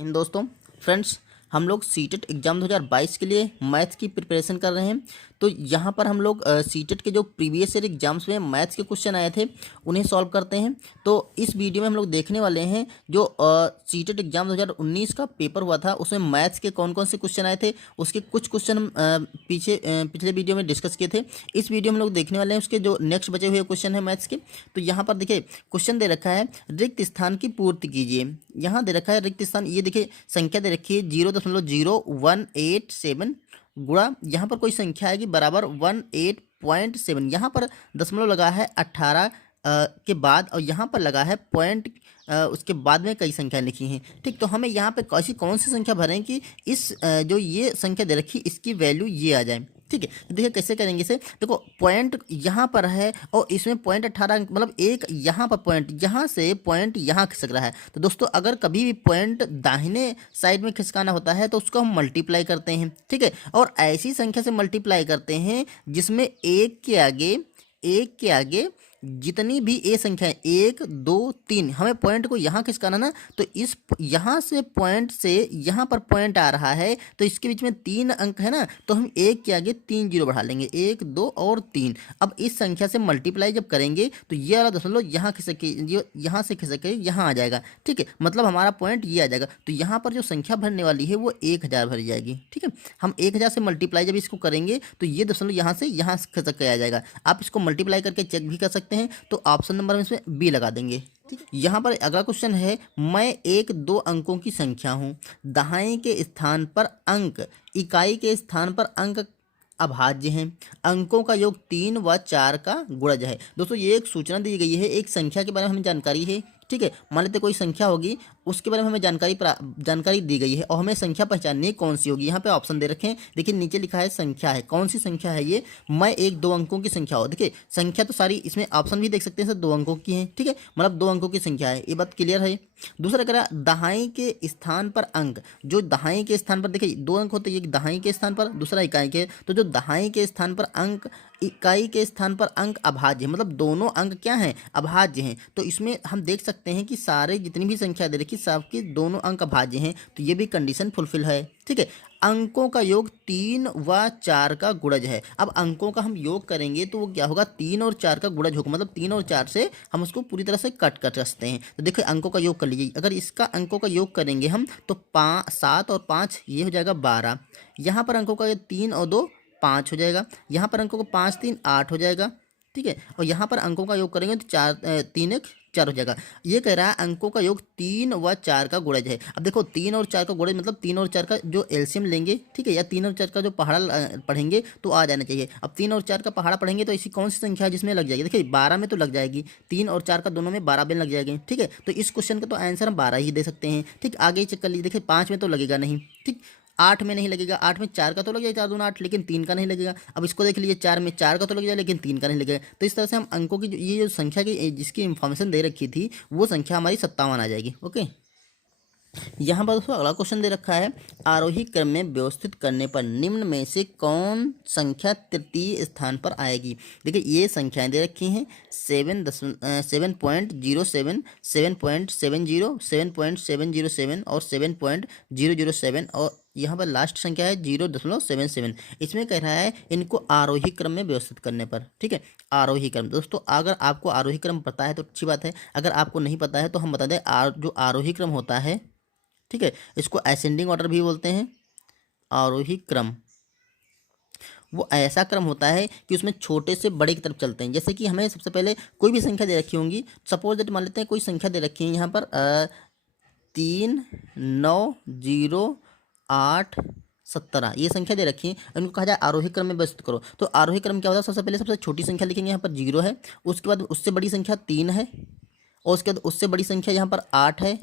इन दोस्तों फ्रेंड्स, हम लोग सीटेट एग्ज़ाम 2022 के लिए मैथ्स की प्रिपरेशन कर रहे हैं। तो यहाँ पर हम लोग सीटेट के जो प्रीवियस ईयर एग्जाम्स में मैथ्स के क्वेश्चन आए थे उन्हें सॉल्व करते हैं। तो इस वीडियो में हम लोग देखने वाले हैं जो सीटेट एग्ज़ाम 2019 का पेपर हुआ था उसमें मैथ्स के कौन कौन से क्वेश्चन आए थे, उसके कुछ क्वेश्चन हम पिछले वीडियो में डिस्कस किए थे। इस वीडियो में हम लोग देखने वाले हैं उसके जो नेक्स्ट बचे हुए क्वेश्चन है मैथ्स के। तो यहाँ पर देखिए क्वेश्चन दे रखा है रिक्त स्थान की पूर्ति कीजिए। यहाँ दे रखा है रिक्त स्थान, ये देखिए संख्या दे रखी है 0.0187 गुणा यहाँ पर कोई संख्या आएगी बराबर 18.7। यहाँ पर दशमलव लगा है 18 के बाद और यहाँ पर लगा है पॉइंट, उसके बाद में कई संख्या लिखी हैं। ठीक, तो हमें यहाँ पे ऐसी कौन सी संख्या भरें कि इस जो ये संख्या दे रखी इसकी वैल्यू ये आ जाए। ठीक है, तो देखिए कैसे करेंगे इसे। देखो पॉइंट यहाँ पर है और इसमें पॉइंट 18 मतलब एक यहाँ पर पॉइंट, यहाँ से पॉइंट यहाँ खिसक रहा है। तो दोस्तों अगर कभी भी पॉइंट दाहिने साइड में खिसकाना होता है तो उसको हम मल्टीप्लाई करते हैं। ठीक है, और ऐसी संख्या से मल्टीप्लाई करते हैं जिसमें एक के आगे जितनी भी ए संख्या है 1 2 3, हमें पॉइंट को यहाँ खिसकाना ना, तो इस यहाँ से पॉइंट से यहाँ पर पॉइंट आ रहा है तो इसके बीच में 3 अंक है ना, तो हम एक के आगे 3 जीरो बढ़ा लेंगे, 1 2 और 3। अब इस संख्या से मल्टीप्लाई जब करेंगे तो ये वाला दशमलव यहाँ खिसक के यहाँ से खिसक के यहाँ आ जाएगा। ठीक है, मतलब हमारा पॉइंट ये आ जाएगा। तो यहाँ पर जो संख्या भरने वाली है वो 1000 भरी जाएगी। ठीक है, हम 1000 से मल्टीप्लाई जब इसको करेंगे तो ये दशमलव यहाँ से यहाँ खिसक के आ जाएगा। आप इसको मल्टीप्लाई करके चेक भी कर सकते हैं। तो ऑप्शन नंबर में इसमें बी लगा देंगे। ठीक है, यहाँ पर अगला क्वेश्चन है मैं एक दो अंकों की संख्या हूँ, दहाई के स्थान पर अंक इकाई के स्थान पर अंक अभाज्य हैं, अंकों का योग 3 व 4 का गुणज है। दोस्तों ये एक सूचना दी गई है, एक संख्या के बारे में हमें जानकारी है। ठीक है, मान लेते कोई संख्या होगी उसके बारे में हमें जानकारी दी गई है और हमें संख्या पहचाननी है कौन सी होगी। यहाँ पे ऑप्शन दे रखे हैं, देखिए नीचे लिखा है संख्या है, कौन सी संख्या है ये, मैं एक दो अंकों की संख्या हो। देखिए संख्या तो सारी इसमें ऑप्शन भी देख सकते हैं सर 2 अंकों की है। ठीक है, मतलब 2 अंकों की संख्या है, ये बात क्लियर है। दूसरा कह रहा दहाई के स्थान पर अंक, जो दहाई के स्थान पर देखिए 2 अंक होते हैं, एक दहाई के स्थान पर दूसरा इकाई के, तो जो दहाई के स्थान पर अंक इकाई के स्थान पर अंक अभाज्य है, मतलब दोनों अंक क्या हैं, अभाज्य हैं। तो इसमें हम देख सकते हैं कि सारे जितनी भी संख्या दे रखी सबके दोनों अंक अभाज्य हैं, तो ये भी कंडीशन फुलफिल है। ठीक है, अंकों का योग 3 व 4 का गुणज है। अब अंकों का हम योग करेंगे तो वो क्या होगा, 3 और 4 का गुणज होगा, मतलब 3 और 4 से हम उसको पूरी तरह से कट कर सकते हैं। तो देखिए अंकों का योग कर लीजिए, अगर इसका अंकों का योग करेंगे हम तो 7 और 5 ये हो जाएगा 12। यहाँ पर अंकों का 3 और 2 5 हो जाएगा, यहाँ पर अंकों का 5 3 8 हो जाएगा। ठीक है, और यहाँ पर अंकों का योग करेंगे तो 3 1 4 हो जाएगा। ये कह रहा है अंकों का योग 3 व 4 का गुणज है। अब देखो 3 और 4 का गुणज मतलब 3 और 4 का जो एलसीएम लेंगे, ठीक है, या 3 और 4 का जो पहाड़ा पढ़ेंगे तो आ जाना चाहिए। अब 3 और 4 का पहाड़ा पढ़ेंगे तो ऐसी कौन सी संख्या है जिसमें लग जाएगी, देखिए 12 में तो लग जाएगी, 3 और 4 का दोनों में 12 में लग जाएगी। ठीक है, तो इस क्वेश्चन का तो आंसर हम 12 ही दे सकते हैं। ठीक, आगे चेक कर लीजिए, देखिए 5 में तो लगेगा नहीं, ठीक, 8 में नहीं लगेगा, 8 में 4 का तो लग जाएगा, 4 दूना 8, लेकिन 3 का नहीं लगेगा। अब इसको देख लीजिए 4 में 4 का तो लग जाएगा लेकिन 3 का नहीं लगेगा। तो इस तरह से हम अंकों की ये जो संख्या की जिसकी इंफॉर्मेशन दे रखी थी वो संख्या हमारी 57 आ जाएगी। ओके, यहाँ पर दोस्तों अगला क्वेश्चन दे रखा है आरोही क्रम में व्यवस्थित करने पर निम्न में से कौन संख्या तृतीय स्थान पर आएगी। देखिए ये संख्याएं दे रखी हैं 7.07, 7.70, 7.707 और 7.007 और यहाँ पर लास्ट संख्या है 0.77। इसमें कह रहा है इनको आरोही क्रम में व्यवस्थित करने पर। ठीक है, आरोही क्रम दोस्तों अगर आपको आरोही क्रम पता है तो अच्छी बात है, अगर आपको नहीं पता है तो हम बता दें जो आरोही क्रम होता है, ठीक है, इसको असेंडिंग ऑर्डर भी बोलते हैं। आरोही क्रम वो ऐसा क्रम होता है कि उसमें छोटे से बड़े की तरफ चलते हैं। जैसे कि हमें सबसे पहले कोई भी संख्या दे रखी होंगी, सपोज दैट मान लेते हैं कोई संख्या दे रखी है यहाँ पर 3 9 0 8 17, ये संख्या दे रखी है, इनको कहा जाए आरोही क्रम में व्यवस्थित करो। तो आरोही क्रम क्या होता है, सबसे पहले सबसे छोटी संख्या लिखेंगे, यहाँ पर 0 है, उसके बाद उससे बड़ी संख्या 3 है, और उसके बाद उससे बड़ी संख्या यहाँ पर 8 है,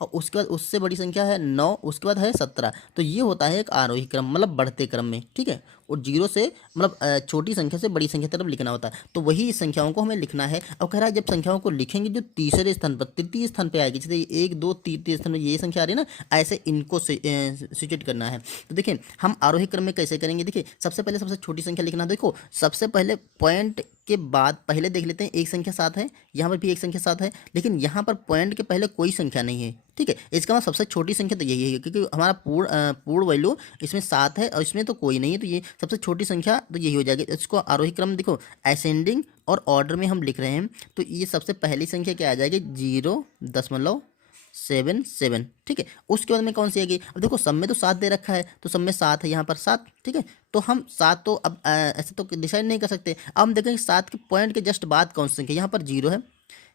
और उसके बाद उससे बड़ी संख्या है 9, उसके बाद है 17। तो ये होता है एक आरोही क्रम, मतलब बढ़ते क्रम में। ठीक है, और जीरो से मतलब छोटी संख्या से बड़ी संख्या तरफ लिखना होता है। तो वही संख्याओं को हमें लिखना है। और कह रहा है जब संख्याओं को लिखेंगे जो तीसरे स्थान पर तृतीय स्थान पे आएगी, जैसे 1 2 तृतीय स्थान में ये संख्या आ रही है ना, ऐसे इनको सिचुएट करना है। तो देखिए हम आरोही क्रम में कैसे करेंगे। देखिए सबसे पहले सबसे छोटी संख्या लिखना। देखो सबसे पहले पॉइंट के बाद पहले देख लेते हैं, एक संख्या 7 है, यहाँ पर भी एक संख्या 7 है, लेकिन यहाँ पर पॉइंट के पहले कोई संख्या नहीं है। ठीक है, इसका मतलब सबसे छोटी संख्या तो यही है, क्योंकि हमारा पूर्ण वैल्यू इसमें 7 है और इसमें तो कोई नहीं है, तो ये सबसे छोटी संख्या तो यही हो जाएगी। इसको आरोही क्रम देखो असेंडिंग और ऑर्डर में हम लिख रहे हैं, तो ये सबसे पहली संख्या क्या आ जाएगी 0.77। ठीक है, उसके बाद में कौन सी आएगी। अब देखो सब में तो 7 दे रखा है, तो सब में 7 है, यहाँ पर 7। ठीक है, तो हम 7 तो अब ऐसे तो डिसाइड नहीं कर सकते। अब हम देखेंगे 7 के पॉइंट के जस्ट बाद कौन सी संख्या, यहाँ पर 0 है,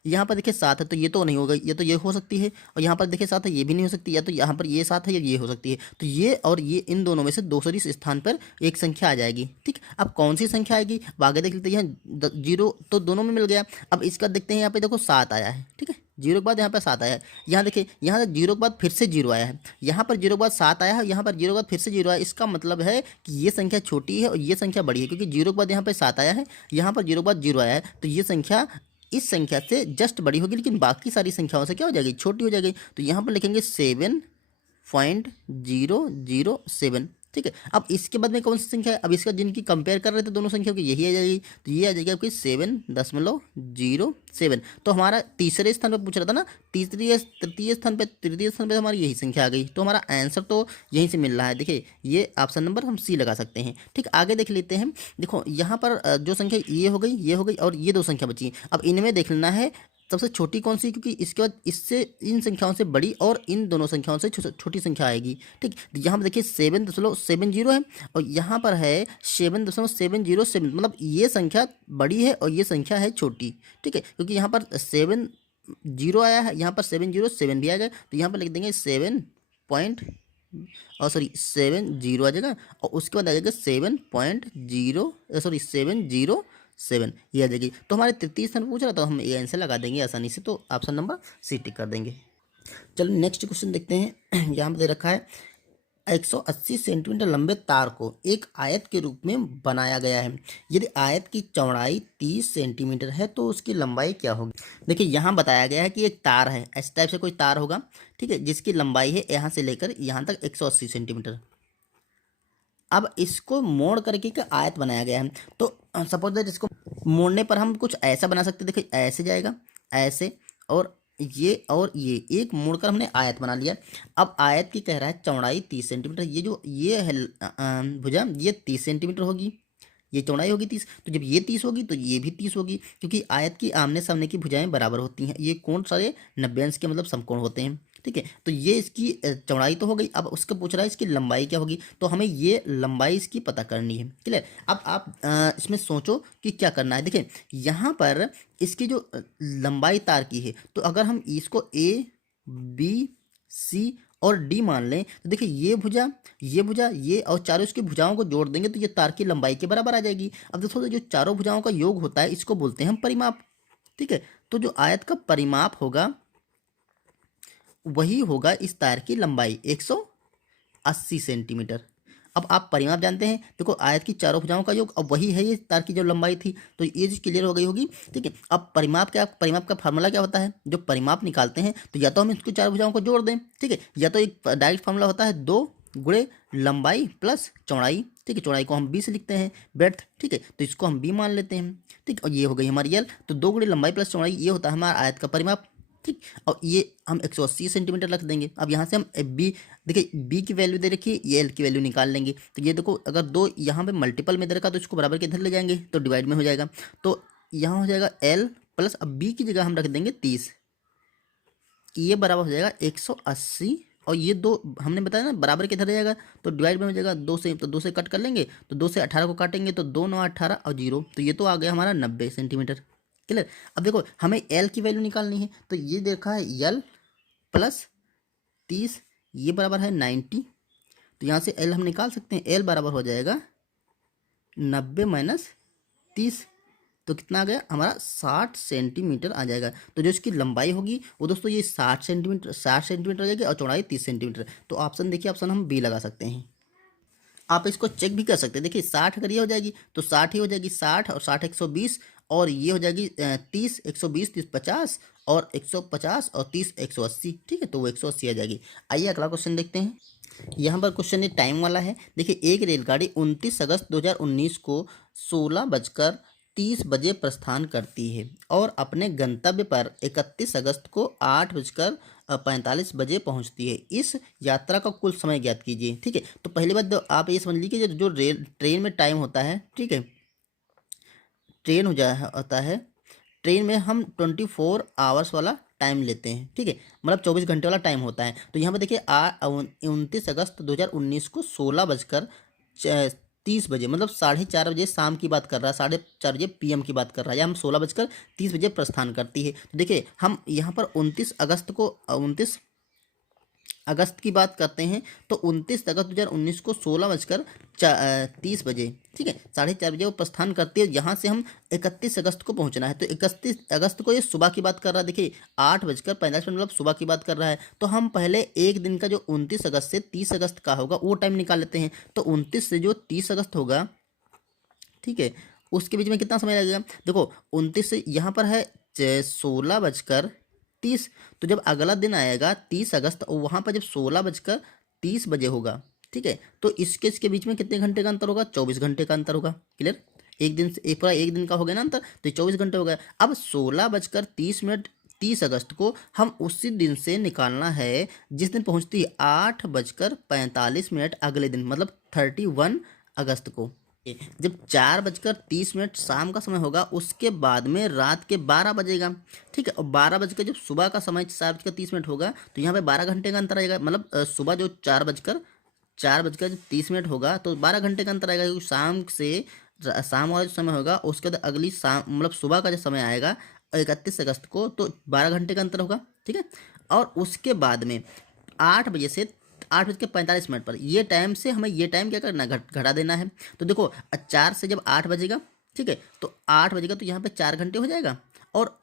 यहाँ पर देखिए 7 है, तो ये तो नहीं होगा, ये तो ये हो सकती है, और यहाँ पर देखिए 7 है, ये भी नहीं हो सकती, या तो यहाँ पर ये 7 है या ये हो सकती है। तो ये और ये इन दोनों में से दूसरी स्थान पर एक संख्या आ जाएगी। ठीक, अब कौन सी संख्या आएगी अब आगे देख लेते हैं। यहाँ 0 तो दोनों में मिल गया। अब इसका देखते हैं, यहाँ पे देखो 7 आया है। ठीक है, 0 के बाद यहाँ पर 7 आया है। यहाँ देखिए यहाँ से 0 के बाद फिर से 0 आया है, यहाँ पर 0 के बाद 7 आया है, यहाँ पर 0 के बाद फिर से 0 आया। इसका मतलब है कि ये संख्या छोटी है और ये संख्या बड़ी है, क्योंकि 0 के बाद यहाँ पर 7 आया है, यहाँ पर 0 के बाद 0 आया है, तो ये संख्या इस संख्या से जस्ट बड़ी होगी, लेकिन बाकी सारी संख्याओं से क्या हो जाएगी, छोटी हो जाएगी। तो यहाँ पर लिखेंगे 7.007। ठीक है, अब इसके बाद में कौन सी संख्या है, अब इसका जिनकी कंपेयर कर रहे थे दोनों संख्याओं की यही आ जाएगी, तो ये आ जाएगी आपकी 7.07। तो हमारा तीसरे स्थान पर पूछ रहा था ना, तृतीय स्थान पे हमारी यही संख्या आ गई, तो हमारा आंसर तो यहीं से मिल रहा है। देखिए ये ऑप्शन नंबर हम सी लगा सकते हैं। ठीक, आगे देख लेते हैं। देखो यहाँ पर जो संख्या ये हो गई, ये हो गई, और ये दो संख्या बची। अब इनमें देख लेना है सबसे छोटी कौन सी, क्योंकि इसके बाद इससे इन संख्याओं से बड़ी और इन दोनों संख्याओं से छोटी संख्या आएगी। ठीक, तो यहाँ पर देखिए 7.70 है और यहाँ पर है 7.707, मतलब ये संख्या बड़ी है और ये संख्या है छोटी। ठीक है, क्योंकि यहाँ पर 7 आया है, यहाँ पर 707 भी आएगा, तो यहाँ पर लिख देंगे 7 आ जाएगा, और उसके बाद आ जाएगा 7.7, ये आ जाएगी। तो हमारे तृतीय स्थान पूछ रहा था, हम ये आंसर लगा देंगे आसानी से, तो ऑप्शन नंबर सी टिक कर देंगे। चलो नेक्स्ट क्वेश्चन देखते हैं। यहाँ पर दे रखा है 180 सेंटीमीटर लंबे तार को एक आयत के रूप में बनाया गया है। यदि आयत की चौड़ाई 30 सेंटीमीटर है तो उसकी लंबाई क्या होगी। देखिए यहाँ बताया गया है कि एक तार है, इस टाइप से कोई तार होगा। ठीक है, जिसकी लंबाई है यहाँ से लेकर यहाँ तक 180 सेंटीमीटर। अब इसको मोड़ करके एक आयत बनाया गया है, तो सपोज दैट इसको मोड़ने पर हम कुछ ऐसा बना सकते हैं। देखिए ऐसे जाएगा, ऐसे, और ये एक मोड़कर हमने आयत बना लिया। अब आयत की कह रहा है चौड़ाई 30 सेंटीमीटर। ये जो ये है भुजा, ये 30 सेंटीमीटर होगी, ये चौड़ाई होगी 30। तो जब ये 30 होगी तो ये भी 30 होगी, क्योंकि आयत की आमने सामने की भुजाएं बराबर होती हैं। ये कोण सारे 90 अंश के मतलब समकोण होते हैं। ठीक है, तो ये इसकी चौड़ाई तो हो गई। अब उसको पूछ रहा है इसकी लंबाई क्या होगी, तो हमें ये लंबाई इसकी पता करनी है। क्लियर। अब आप इसमें सोचो कि क्या करना है। देखिए यहाँ पर इसकी जो लंबाई तार की है, तो अगर हम इसको ए बी सी और डी मान लें, तो देखिए ये भुजा, ये और चारों इसकी भुजाओं को जोड़ देंगे तो ये तार की लंबाई के बराबर आ जाएगी। अब देखो जो चारों भुजाओं का योग होता है इसको बोलते हैं हम परिमाप। ठीक है, तो जो आयत का परिमाप होगा वही होगा इस तार की लंबाई 180 सेंटीमीटर। अब आप परिमाप जानते हैं, देखो आयत की चारों भुजाओं का योग, अब वही है ये तार की जो लंबाई थी, तो ये चीज क्लियर हो गई होगी। ठीक है, अब परिमाप का फार्मूला क्या होता है, जो परिमाप निकालते हैं तो या तो हम इसको चार भुजाओं को जोड़ दें। ठीक है, या तो एक डायरेक्ट फार्मूला होता है 2 गुणे लंबाई प्लस चौड़ाई। ठीक है, चौड़ाई को हम 20 लिखते हैं, ब्रेड्थ। ठीक है, तो इसको हम b मान लेते हैं। ठीक, और ये हो गई हमारी l, तो 2 गुणे लंबाई प्लस चौड़ाई, ये होता है हमारा आयत का परिमाप। ठीक, और ये हम 180 सेंटीमीटर रख देंगे। अब यहाँ से हम बी, देखिए बी की वैल्यू दे रखी है, ये एल की वैल्यू निकाल लेंगे। तो ये देखो अगर 2 यहाँ पे मल्टीपल में दे रखा तो इसको बराबर के इधर ले जाएंगे तो डिवाइड में हो जाएगा। तो यहाँ हो जाएगा एल प्लस, अब बी की जगह हम रख देंगे 30, ये बराबर हो जाएगा 180, और ये 2 हमने बताया ना बराबर के इधर जाएगा तो डिवाइड में हो जाएगा 2 से, तो 2 से कट कर लेंगे, तो 2 से 18 को काटेंगे तो 2 9 18 और 0, तो ये तो आ गया हमारा 90 सेंटीमीटर। क्लियर। अब देखो हमें एल की वैल्यू निकालनी है, तो ये देखा है एल प्लस 30, ये बराबर है 90, तो यहाँ से एल हम निकाल सकते हैं। एल बराबर हो जाएगा 90 माइनस 30, तो कितना आ गया हमारा 60 सेंटीमीटर आ जाएगा। तो जो इसकी लंबाई होगी वो दोस्तों ये 60 सेंटीमीटर आ जाएगी, और चौड़ाई 30 सेंटीमीटर। तो ऑप्शन देखिए, ऑप्शन हम बी लगा सकते हैं। आप इसको चेक भी कर सकते हैं। देखिए 60 अगर ये हो जाएगी तो 60 ही हो जाएगी, 60 और 60 120, और ये हो जाएगी 30 120 30 50, और 150 और 30 180, ठीक है, तो वो 180 आ जाएगी। आइए अगला क्वेश्चन देखते हैं। यहाँ पर क्वेश्चन ये टाइम वाला है। देखिए एक रेलगाड़ी 29 अगस्त 2019 को 16:30 बजे प्रस्थान करती है और अपने गंतव्य पर 31 अगस्त को 8:45 बजे पहुंचती है। इस यात्रा का कुल समय ज्ञात कीजिए। ठीक है, तो पहली बात तो आप ये समझ लीजिए जो रेल ट्रेन में टाइम होता है, ठीक है, ट्रेन होता है, ट्रेन में हम 24 आवर्स वाला टाइम लेते हैं। ठीक है, मतलब 24 घंटे वाला टाइम होता है। तो यहाँ पर देखिए 29 अगस्त 2019 को 16:30 बजे, मतलब 4:30 बजे शाम की बात कर रहा है, 4:30 बजे PM की बात कर रहा है, या हम 16:30 बजे प्रस्थान करती है। तो देखिए हम यहाँ पर 29 अगस्त की बात करते हैं, तो 29 अगस्त 2019 को 16:30 बजे, ठीक है, 4:30 बजे वो प्रस्थान करती है। यहाँ से हम 31 अगस्त को पहुँचना है, तो 31 अगस्त को ये सुबह की बात कर रहा है। देखिए 8:45 मतलब सुबह की बात कर रहा है। तो हम पहले एक दिन का जो 29 अगस्त से 30 अगस्त का होगा वो टाइम निकाल लेते हैं। तो 29 से जो 30 अगस्त होगा, ठीक है, उसके बीच में कितना समय लगेगा। देखो 29 से यहाँ पर है 16:30, तो जब अगला दिन आएगा 30 अगस्त, और वहाँ पर जब 16:30 बजे होगा, ठीक है, तो इसके बीच में कितने घंटे का अंतर होगा, 24 घंटे का अंतर होगा। क्लियर, एक दिन से पूरा एक दिन का हो गया ना अंतर, तो 24 घंटे हो गया। अब 16:30 30 अगस्त को हम उसी दिन से निकालना है जिस दिन पहुँचती है 8:45 अगले दिन, मतलब 31 अगस्त को। जब 4:30 शाम का समय होगा, उसके बाद में रात के 12 बजेगा। ठीक है, और 12 बजकर जब सुबह का समय 4:30 होगा, तो यहाँ पे 12 घंटे का अंतर आएगा। मतलब सुबह जो 4:30 होगा, तो 12 घंटे का अंतर आएगा, क्योंकि शाम वाला जो समय होगा उसके बाद अगली शाम, मतलब सुबह का जो समय आएगा 31 अगस्त को, तो 12 घंटे का अंतर होगा। ठीक है, और उसके बाद में 8 बजे से 8:45 पर ये टाइम से हमें ये टाइम क्या करना है, घटा देना है। तो देखो 4 से जब 8 बजेगा, ठीक है, तो 8 बजेगा तो यहाँ पे 4 घंटे हो जाएगा, और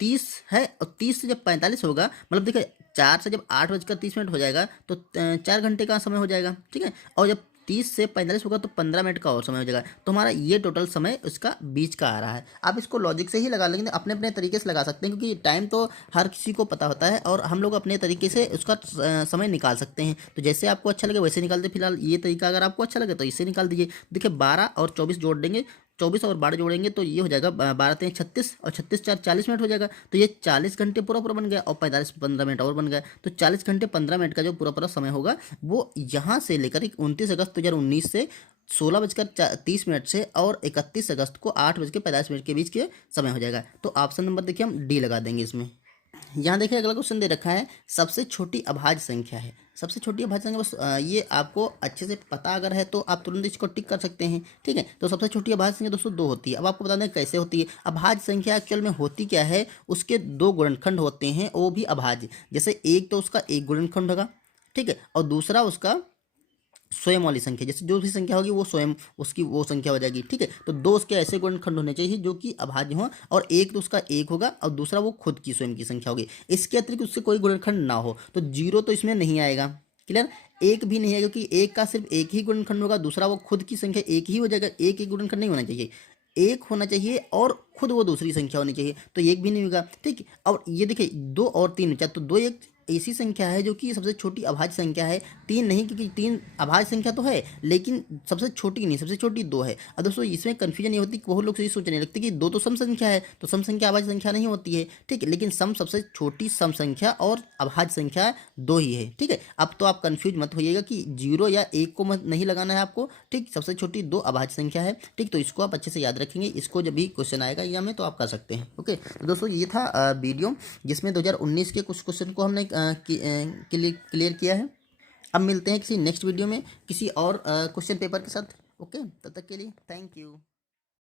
30 है, और 30 से जब 45 होगा, मतलब देखिए 4 से जब 8:30 हो जाएगा, तो 4 घंटे का समय हो जाएगा। ठीक है, और जब 30 से 45 होगा तो 15 मिनट का और समय हो जाएगा। तो हमारा ये टोटल समय उसका बीच का आ रहा है। आप इसको लॉजिक से ही लगा, लेकिन अपने अपने तरीके से लगा सकते हैं, क्योंकि टाइम तो हर किसी को पता होता है, और हम लोग अपने तरीके से उसका समय निकाल सकते हैं। तो जैसे आपको अच्छा लगे वैसे निकाल दे। फिलहाल ये तरीका अगर आपको अच्छा लगे तो इसे निकाल दीजिए। देखिए 12 और 24 जोड़ देंगे, 24 और 12 जोड़ेंगे तो ये हो जाएगा 12 × 3 = 36, और 36 × 4 = 40 मिनट हो जाएगा। तो ये 40 घंटे पूरा पूरा बन गया, और 45 15 मिनट और बन गया। तो 40 घंटे 15 मिनट का जो पूरा पूरा समय होगा, वो यहाँ से लेकर 29 अगस्त 2019 से 16:30 से और 31 अगस्त को 8:45 के बीच के समय हो जाएगा। तो ऑप्शन नंबर देखिए हम डी लगा देंगे इसमें। यहाँ देखिए अगला क्वेश्चन दे रखा है, सबसे छोटी अभाज्य संख्या है। सबसे छोटी अभाज्य संख्या, बस ये आपको अच्छे से पता अगर है तो आप तुरंत इसको टिक कर सकते हैं। ठीक है, तो सबसे छोटी अभाज्य संख्या दोस्तों 2 होती है। अब आपको बता दें कैसे होती है। अभाज्य संख्या एक्चुअल में होती क्या है, उसके 2 गुणनखंड होते हैं, वो भी अभाज्य। जैसे एक तो उसका एक गुणनखंड होगा, ठीक है, और दूसरा उसका स्वयं वाली संख्या, जैसे जो भी संख्या होगी वो स्वयं उसकी वो संख्या हो जाएगी। ठीक है, तो 2 उसके ऐसे गुणनखंड होने चाहिए जो कि अभाज्य हो, और एक तो उसका एक होगा और दूसरा वो खुद की स्वयं की संख्या होगी। इसके अतिरिक्त उससे कोई गुणनखंड ना हो, तो 0 तो इसमें नहीं आएगा। क्लियर, एक भी नहीं है, क्योंकि एक का सिर्फ एक ही गुणनखंड होगा, दूसरा वो खुद की संख्या एक ही हो जाएगा। एक गुणनखंड नहीं होना चाहिए, एक होना चाहिए और खुद वो दूसरी संख्या होनी चाहिए, तो एक भी नहीं होगा। ठीक, और ये देखिए 2 और 3, चाहे तो 2 एक ऐसी संख्या है जो कि सबसे छोटी अभाज्य संख्या है, 3 नहीं, क्योंकि 3 अभाज्य संख्या तो है लेकिन सबसे छोटी नहीं, सबसे छोटी 2 है। अब दोस्तों इसमें कन्फ्यूजन ये होती है कि बहुत लोग ये सोचने लगते हैं कि 2 तो सम संख्या है, तो सम संख्या अभाज्य संख्या नहीं होती है। ठीक है, लेकिन सम सबसे छोटी सम संख्या और अभाज्य संख्या 2 ही है। ठीक है, अब तो आप कन्फ्यूज मत होइएगा कि 0 या 1 को मत नहीं लगाना है आपको। ठीक, सबसे छोटी 2 अभाज्य संख्या है। ठीक, तो इसको आप अच्छे से याद रखेंगे, इसको जब भी क्वेश्चन आएगा एग्जाम में तो आप कर सकते हैं। ओके, तो दोस्तों ये था वीडियो जिसमें 2019 के कुछ क्वेश्चन को हमने क्लियर किया है। अब मिलते हैं किसी नेक्स्ट वीडियो में किसी और क्वेश्चन पेपर के साथ। ओके, तब तक के लिए थैंक यू।